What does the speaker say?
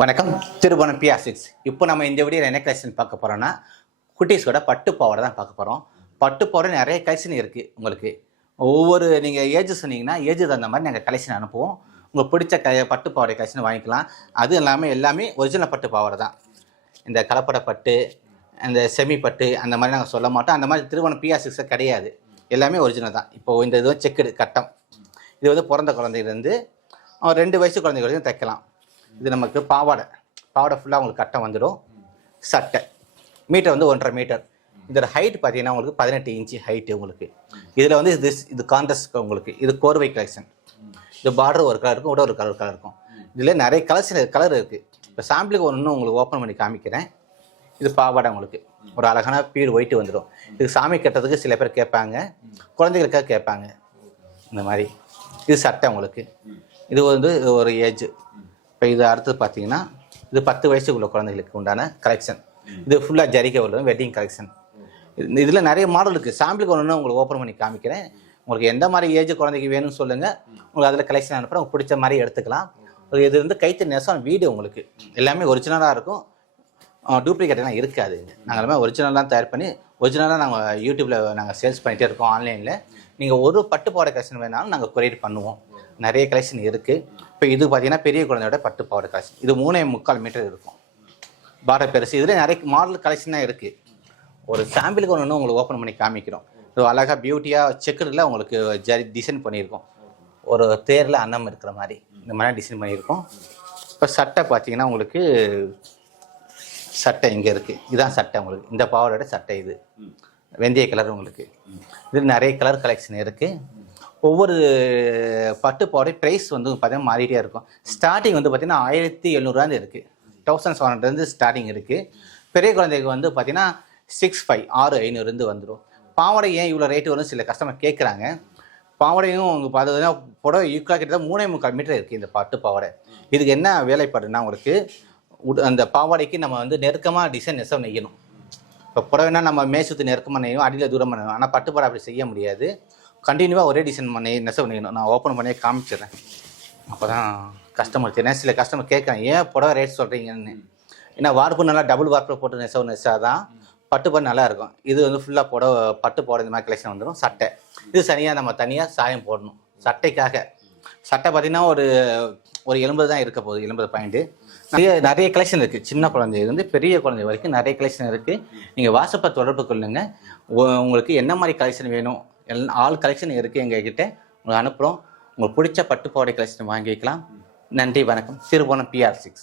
வணக்கம். திருபுவனம் PR6. இப்போ நம்ம இந்த வீடியோவில் என்ன கலெக்ஷன் பார்க்க போகிறோம்னா, குட்டீஸோட பட்டு பாவாடை தான் பார்க்க போகிறோம். பட்டு பாவாடை நிறைய கலெக்ஷன் இருக்குது உங்களுக்கு. ஒவ்வொரு நீங்கள் ஏஜ் சொன்னீங்கன்னா ஏஜ் தகுந்த மாதிரி நாங்கள் கலெக்ஷன் அனுப்புவோம். உங்களுக்கு பிடிச்ச பட்டு பாவாடை கலெக்ஷன் வாங்கிக்கலாம். அதுவும் இல்லாமல் எல்லாமே ஒரிஜினல் பட்டு பாவாடை தான். இந்த கலப்படை பட்டு, அந்த செமி பட்டு அந்த மாதிரி நாங்கள் சொல்ல மாட்டோம். அந்த மாதிரி திருபுவனம் PR6 கிடையாது. எல்லாமே ஒரிஜினல் தான். இப்போது இந்த இது செக்குடு கட்டம். இது வந்து பிறந்த குழந்தையிலேருந்து 2 வயசு குழந்தைகளுக்கும் தைக்கலாம். இது நமக்கு பாவாடை ஃபுல்லாக உங்களுக்கு கட்டம் வந்துடும். சட்டை மீட்டர் வந்து 1.5 மீட்டர். இதோட ஹைட் பார்த்தீங்கன்னா உங்களுக்கு 18 இன்ச்சு ஹைட்டு உங்களுக்கு. இதில் வந்து இது கான்ட்ராஸ்ட் உங்களுக்கு. இது கோர்வை கலெக்ஷன். இது பார்டர் ஒரு கலர் இருக்கும், ஒரு கலர் இருக்கும். இதில் நிறைய கலர் இருக்குது. இப்போ சாம்பிளுக்கு ஒன்று உங்களுக்கு ஓப்பன் பண்ணி காமிக்கிறேன். இது பாவாடை உங்களுக்கு ஒரு அழகான பியூர் ஒயிட்டு வந்துடும். இது சாமி கட்டுறதுக்கு சில பேர் கேட்பாங்க, குழந்தைகளுக்காக கேட்பாங்க இந்த மாதிரி. இது சட்டை உங்களுக்கு. இது வந்து ஒரு ஏஜ். இப்போ இது அடுத்தது பார்த்தீங்கன்னா இது 10 வயசுக்குள்ள குழந்தைகளுக்கு உண்டான கலெக்ஷன். இது ஃபுல்லாக ஜரிகை உள்ள வெட்டிங் கலெக்ஷன். இதில் நிறைய மாடல் இருக்குது. சாம்பிளுக்கு ஒன்று உங்களுக்கு ஓப்பன் பண்ணி காமிக்கிறேன். உங்களுக்கு எந்த மாதிரி ஏஜ் குழந்தைக்கு வேணும்னு சொல்லுங்கள். உங்களுக்கு அதில் கலெக்ஷன் அனுப்புகிறேன். உங்களுக்கு பிடிச்ச மாதிரி எடுத்துக்கலாம். இது வந்து கைத்து நெசம் வீடு உங்களுக்கு எல்லாமே ஒரிஜினலாக இருக்கும். டூப்ளிகேட்லாம் இருக்காது. நாங்கள் எல்லாமே ஒரிஜினலாக தயார் பண்ணி ஒரிஜினலாக நாங்கள் யூடியூப்பில் நாங்கள் சேல்ஸ் பண்ணிகிட்டே இருக்கோம் ஆன்லைனில். நீங்கள் ஒரு பட்டு பாவாடை கலெக்ஷன் வேணாலும் நாங்கள் கொரியர் பண்ணுவோம். நிறைய கலெக்ஷன் இருக்குது. இப்போ இது பார்த்தீங்கன்னா பெரிய குழந்தையோட பட்டு பாவாடை கலெக்ஷன். இது 3.25 மீட்டர் இருக்கும். பார்டர் பெருசு. இதில் நிறைய மாடல் கலெக்ஷன் தான் இருக்குது. ஒரு சாம்பிளுக்கு ஒன்று உங்களுக்கு ஓப்பன் பண்ணி காமிக்கிறோம். இது அழகாக பியூட்டியாக செக்குடில் உங்களுக்கு டிசைன் பண்ணியிருக்கோம். ஒரு தேரில் அன்னம் இருக்கிற மாதிரி இந்த மாதிரி டிசைன் பண்ணியிருக்கோம். இப்போ சட்டை பார்த்தீங்கன்னா உங்களுக்கு சட்டை இங்கே இருக்குது. இதுதான் சட்டை உங்களுக்கு. இந்த பாவாடோட சட்டை இது வெந்தய கலர் உங்களுக்கு. இது நிறைய கலர் கலெக்ஷன் இருக்குது. ஒவ்வொரு பட்டு பாவாடை ப்ரைஸ் வந்து பார்த்தீங்கன்னா மாறிட்டே இருக்கும். ஸ்டார்டிங் வந்து பார்த்தீங்கன்னா 1700 இருக்குது. 1700 ஸ்டார்டிங் இருக்குது. பெரிய குழந்தைக்கு வந்து பார்த்தீங்கன்னா 6500 வந்துடும். பாவாடை ஏன் இவ்வளோ ரேட்டு வரும் சில கஸ்டமர் கேட்குறாங்க. பாவாடையும் உங்களுக்கு பார்த்தீங்கன்னா புடவை ஈக்குவலாக கிட்ட 3.25 மீட்டர் இருக்குது இந்த பட்டு பாவாடை. இதுக்கு என்ன வேலைப்பாடுன்னா உங்களுக்கு அந்த பாவாடைக்கு நம்ம வந்து நெருக்கமாக டிசைன் நெசவு நெய்யணும். இப்போ புடவைனா நம்ம மேசுத்து நெருக்கமாக நெய்யும், அடியில் தூரமாக நெய்யும். ஆனால் பட்டு பாவாடை அப்படி செய்ய முடியாது. கண்டினியூவாக ஒரே டிசைன் பண்ணி நெசவு நெய்யணும். நான் ஓப்பன் பண்ணி காமிச்சிடுறேன். அப்போ தான் கஸ்டமர் தெரியும். சில கஸ்டமர் கேட்குறேன் ஏன் புடவை ரேட் சொல்கிறீங்கன்னு. ஏன்னா வார்ப்பு நல்லா டபுள் வார்ப்பில் போட்டு நெசா தான் பட்டு பாவாடை நல்லா இருக்கும். இது வந்து ஃபுல்லாக பட்டு பாவாடை இந்த மாதிரி கலெக்ஷன் வந்துடும். சட்டை இது நம்ம தனியாக சாயம் போடணும். சட்டை பார்த்திங்கன்னா ஒரு 80 தான் இருக்க போகுது. 80 பாயிண்ட்டு. நிறைய கலெக்ஷன் இருக்குது. சின்ன குழந்தைலேருந்து பெரிய குழந்தை வரைக்கும் நிறைய கலெக்ஷன் இருக்குது. நீங்கள் வாட்ஸ்அப்பை தொடர்பு கொள்ளுங்கள். உங்களுக்கு என்ன மாதிரி கலெக்ஷன் வேணும் ஆல் கலெக்ஷன் இருக்குது எங்ககிட்ட. உங்களுக்கு அனுப்புகிறோம். உங்களுக்கு பிடிச்ச பட்டு பாவாடை கலெக்ஷன் வாங்கிக்கலாம். நன்றி, வணக்கம். திருபுவனம் PR6.